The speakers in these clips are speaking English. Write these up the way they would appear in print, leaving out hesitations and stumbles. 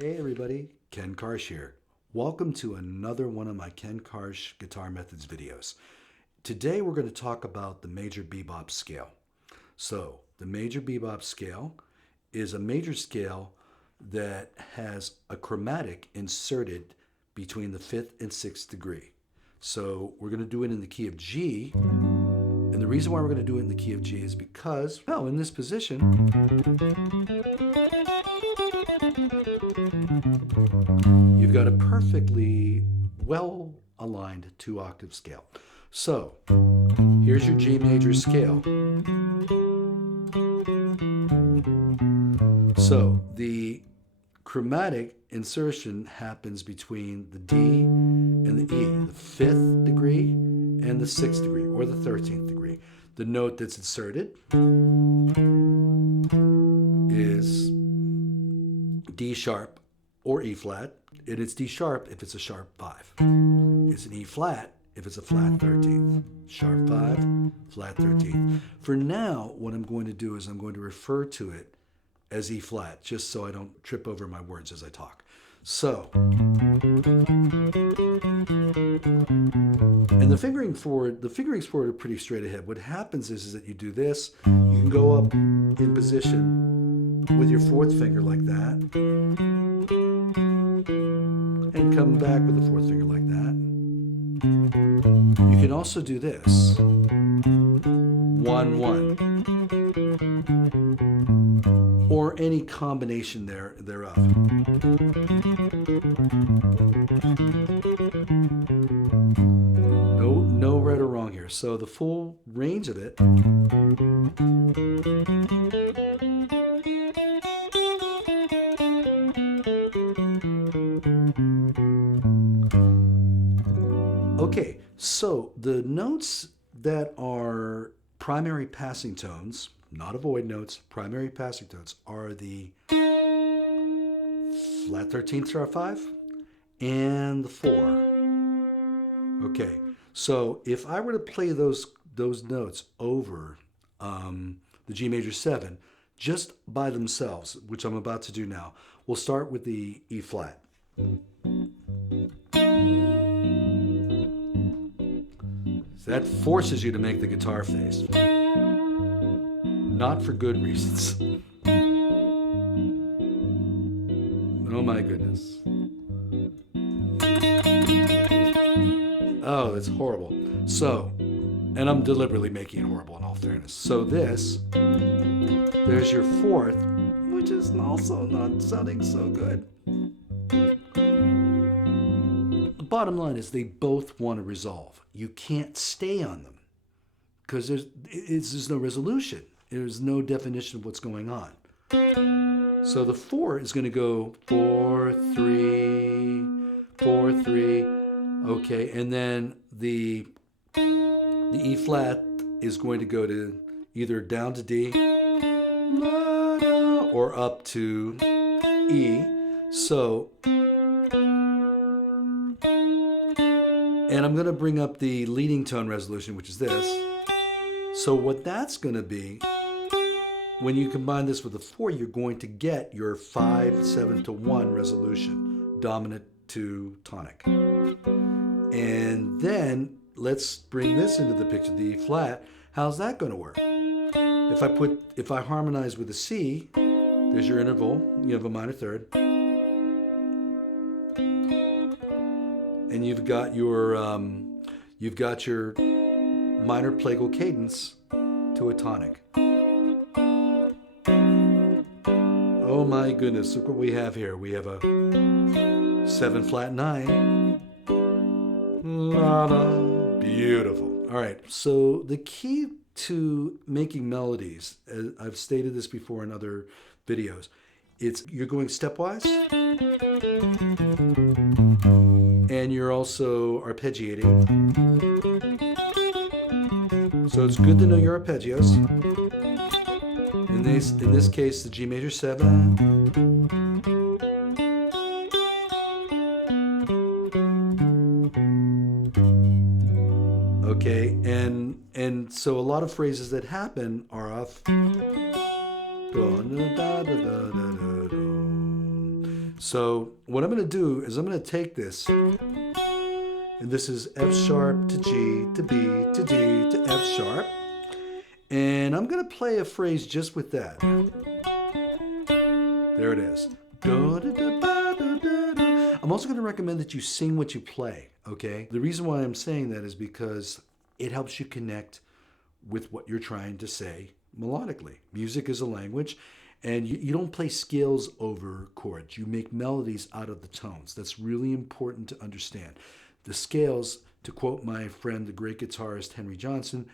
Hey everybody, Ken Karsh here. Welcome to another one of my Ken Karsh Guitar Methods videos. Today we're going to talk about the major bebop scale. So, the major bebop scale is a major scale that has a chromatic inserted between the 5th and 6th degree. So, we're going to do it in the key of G. And the reason why we're going to do it in the key of G is because, well, in this position, you've got a perfectly well-aligned 2-octave scale. So, here's your G major scale. So, the chromatic insertion happens between the D and the E, the 5th degree and the 6th degree, or the 13th degree. The note that's inserted is D sharp or E flat, and it's D sharp if it's a sharp 5. It's an E flat if it's a flat 13th. Sharp 5, flat 13th. For now, what I'm going to do is I'm going to refer to it as E flat, just so I don't trip over my words as I talk. So, and the fingerings forward are pretty straight ahead. What happens is that you do this, you can go up in position with your 4th finger like that, and come back with the 4th finger like that. You can also do this, 1, 1, or any combination thereof. No right or wrong here. So the full range of it okay, so the notes that are primary passing tones, not avoid notes, primary passing tones, are the flat 13th sharp 5 and the 4. Okay, so if I were to play those notes over the G major 7 just by themselves, which I'm about to do now, we'll start with the E flat. So that forces you to make the guitar face. Not for good reasons. Oh my goodness. Oh, it's horrible. So, and I'm deliberately making it horrible in all fairness. So there's your 4th, which is also not sounding so good. The bottom line is they both want to resolve. You can't stay on them because there's no resolution. There's no definition of what's going on. So the 4 is going to go 4, 3, 4, 3. Okay, and then the E flat is going to go to either down to D or up to E. So, and I'm going to bring up the leading tone resolution, which is this. So what that's going to be, when you combine this with a 4, you're going to get your 5-7-1 resolution, dominant to tonic. And then let's bring this into the picture, the E flat. How's that going to work? If I harmonize with a C, there's your interval. You have a minor third, and you've got your minor plagal cadence to a tonic. Oh my goodness, look what we have here. We have a 7 flat 9. La, la, Beautiful. All right. So the key to making melodies, as I've stated this before in other videos, you're going stepwise and you're also arpeggiating. So it's good to know your arpeggios. In this case, the G major 7. Okay, and so a lot of phrases that happen are off. So what I'm going to do is I'm going to take this, and this is F sharp to G to B to D to F sharp, and I'm going to play a phrase just with that. There it is. I'm also going to recommend that you sing what you play, okay? The reason why I'm saying that is because it helps you connect with what you're trying to say melodically. Music is a language, and you don't play scales over chords. You make melodies out of the tones. That's really important to understand. The scales, to quote my friend, the great guitarist Henry Johnson,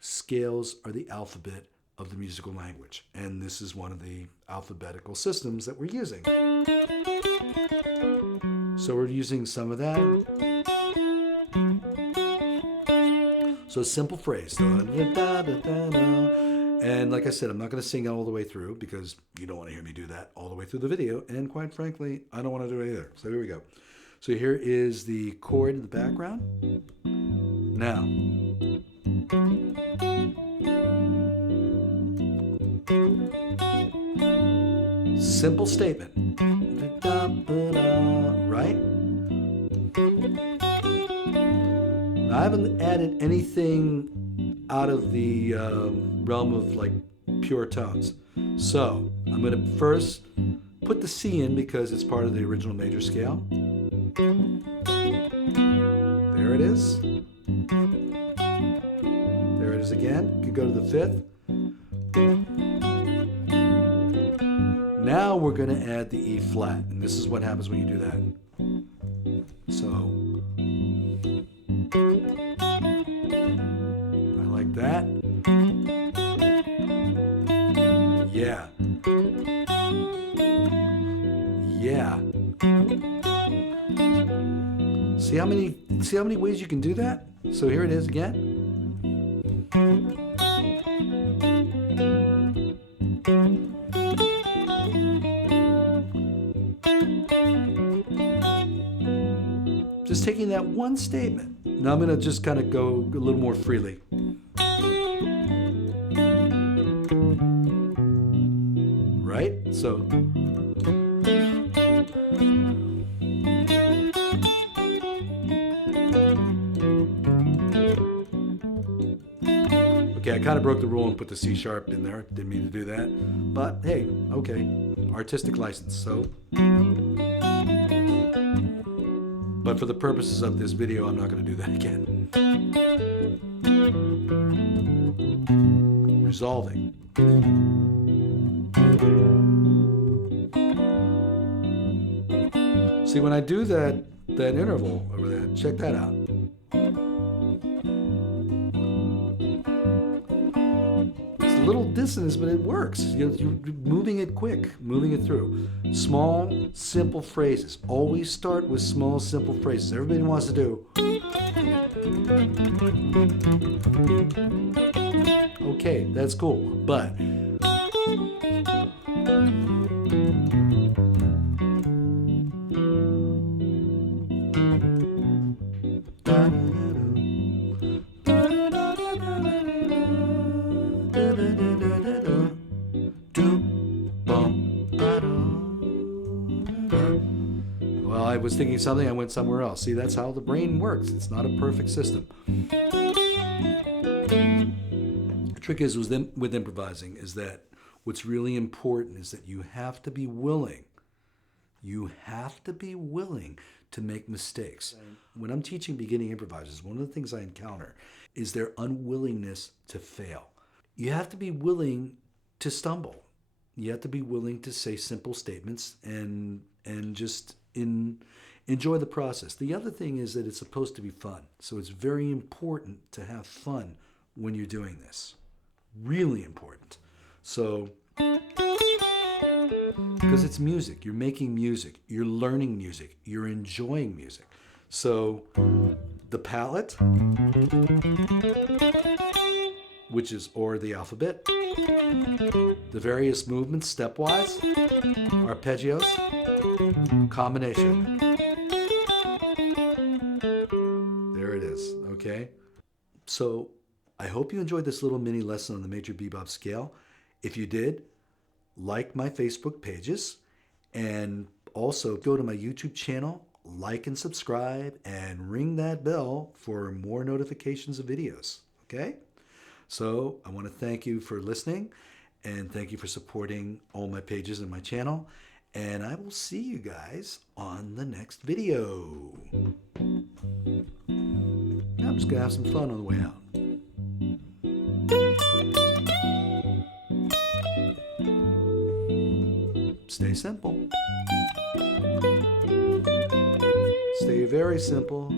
scales are the alphabet of the musical language. And this is one of the alphabetical systems that we're using. So we're using some of that. So a simple phrase. And like I said, I'm not going to sing it all the way through because you don't want to hear me do that all the way through the video. And quite frankly, I don't want to do it either. So here we go. So here is the chord in the background. Now, simple statement, right? Now, I haven't added anything out of the realm of like pure tones. So I'm going to first put the C in because it's part of the original major scale. There it is. There it is again. You can go to the fifth. Now we're going to add the E flat, and this is what happens when you do that. So I like that. Yeah. Yeah. See how many ways you can do that? So here it is again. Just taking that one statement. Now I'm going to just kind of go a little more freely. Right? So okay, I kind of broke the rule and put the C sharp in there. Didn't mean to do that. But hey, okay. Artistic license. So but for the purposes of this video, I'm not going to do that again. Resolving. See, when I do that interval over there, check that out. It's a little dissonance, but it works. You're moving it quick, moving it through. Small, simple phrases. Always start with small, simple phrases. Everybody wants to do. Okay, that's cool, but well, I was thinking something, I went somewhere else. See, that's how the brain works. It's not a perfect system. The trick is with improvising is that what's really important is that you have to be willing. You have to be willing to make mistakes. When I'm teaching beginning improvisers, one of the things I encounter is their unwillingness to fail. You have to be willing to stumble. You have to be willing to say simple statements and just in enjoy the process. The other thing is that it's supposed to be fun. So it's very important to have fun when you're doing this. Really important. So, because it's music, you're making music, you're learning music, you're enjoying music. So the palette, which is, or the alphabet, the various movements stepwise, arpeggios, combination. There it is, okay? So I hope you enjoyed this little mini lesson on the major bebop scale. If you did, like my Facebook pages, and also go to my YouTube channel, like and subscribe, and ring that bell for more notifications of videos, okay? So I want to thank you for listening, and thank you for supporting all my pages and my channel, and I will see you guys on the next video. Now I'm just going to have some fun on the way out. Stay simple. Stay very simple.